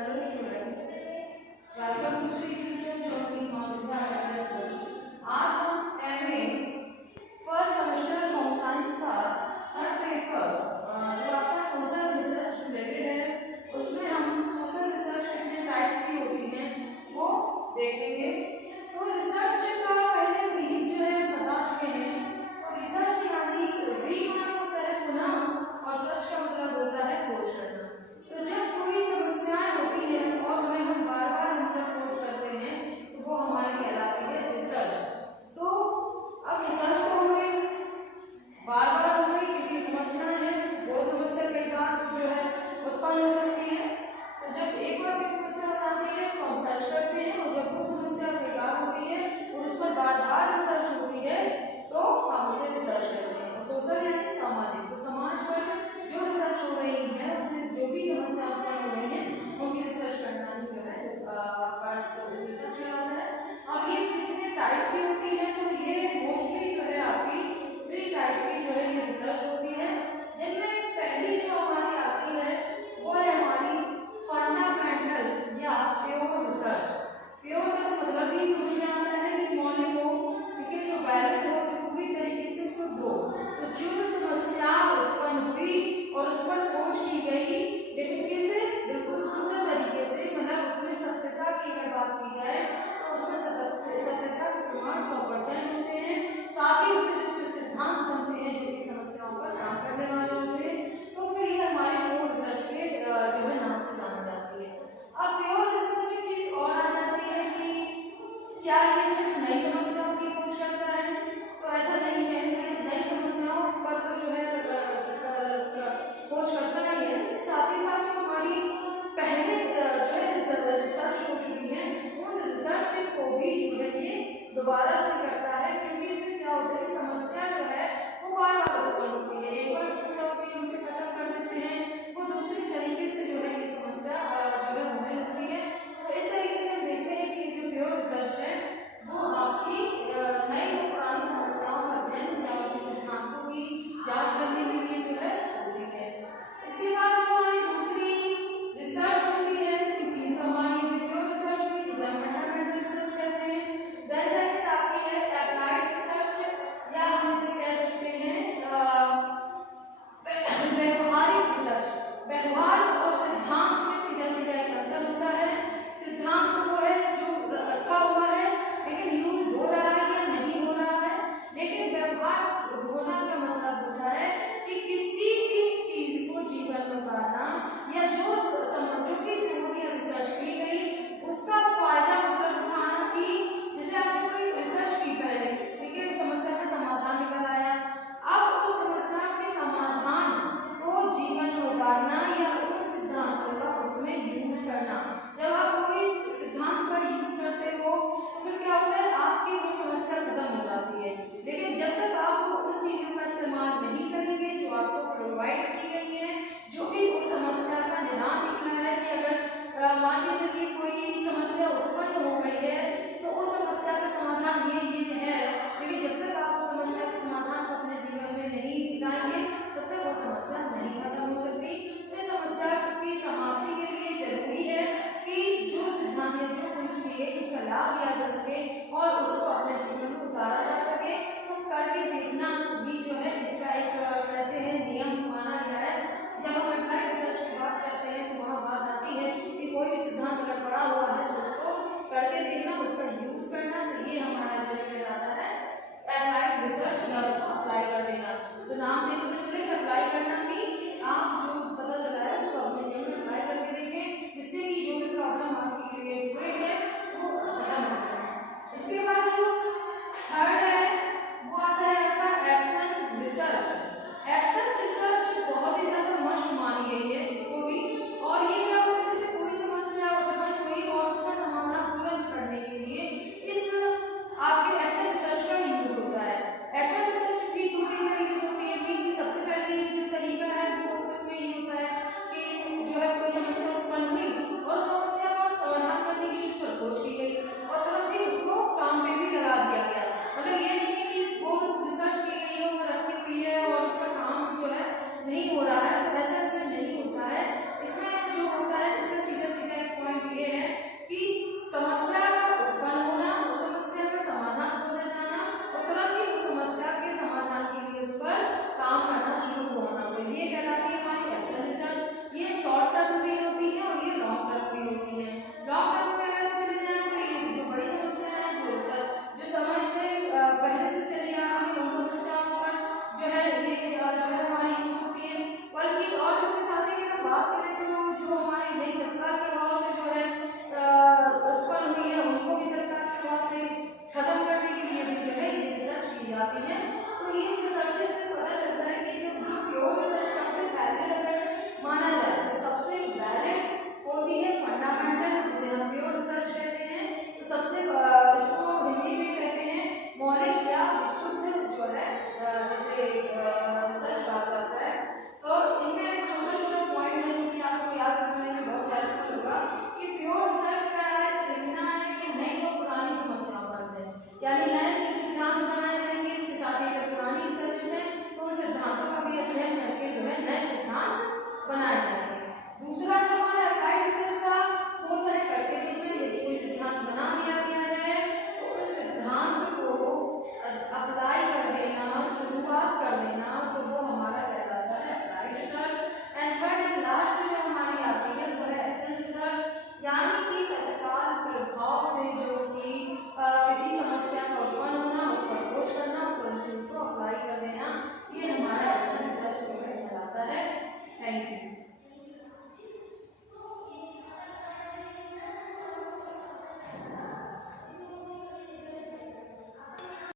Hello students, welcome to Shri children Jyoti Mahavidyalaya. आज हम MA first semester home science का हर पेपर जो आपका सोशल रिसर्च रिलेटेड है उसमें हम सोशल रिसर्च कितने टाइप्स की होती हैं वो देखेंगे। तो रिसर्च का पहले मीनिंग जो है बता चुके हैं। तो रिसर्च यानी री माना होता है पुनः और सर्च का मतलब होता है खोज करना। तो जब कोई समस्याएं होती है और उन्हें हम बार बार खोज करते हैं तो वो हमारी कहलाती है रिसर्च। तो अब रिसर्च तो हमें बार बार हो गई क्योंकि समस्या है, वो समस्या कई बार जो है उत्पन्न हो सकती है। तो जब एक बार की समस्या आती है तो हम सर्च करते हैं और जब वो समस्या कई बार होती है और उस पर बार बार रिसर्च होती है तो हम उसे रिसर्च करते हैं। सोशल यानी सामाजिक, तो समाज पर जो रिसर्च हो रही है उससे जो भी समस्या उत्पन्न हो रही है उनकी रिसर्च करना ही जो है रिसर्च कहलाता है। अब ये कितने टाइप की होती है तो ये मोस्टली जो है आपकी 3 टाइप की जो है ये रिसर्च होती है, जिनमें पहली जो हमारी आती है वो है हमारी फंडामेंटल या प्योर रिसर्च। प्योर का मतलब ही समझ में आता है कि मौलिक हो, ठीक है, जो वैलिड हो, जो पूरी तरीके से शुद्ध हो। तो जो समस्या उत्पन्न हुई और उस पर खोज की गई लेकिन कैसे बिल्कुल शुद्ध तरीके से, मतलब उसमें सत्यता की अगर बात की जाए तो उसमें सत्यता के प्रमाण 100% होते हैं। साथ ही उससे जो सिद्धांत बनते हैं जो कि समस्याओं पर काम करने वाले होते हैं, तो फिर ये हमारे प्योर रिसर्च के जो है नाम से जानी जाती है। अब प्योर रिसर्च में चीज और आ जाती है कि क्या ये सिर्फ नई समस्याओं की खोज करता है, तो ऐसा नहीं है कि नई समस्याओं पर तो जो है खोज करता ही है, साथ ही साथ जो हमारी पहले जो है रिसर्च हो चुकी है उन रिसर्च को भी जो है ये दोबारा से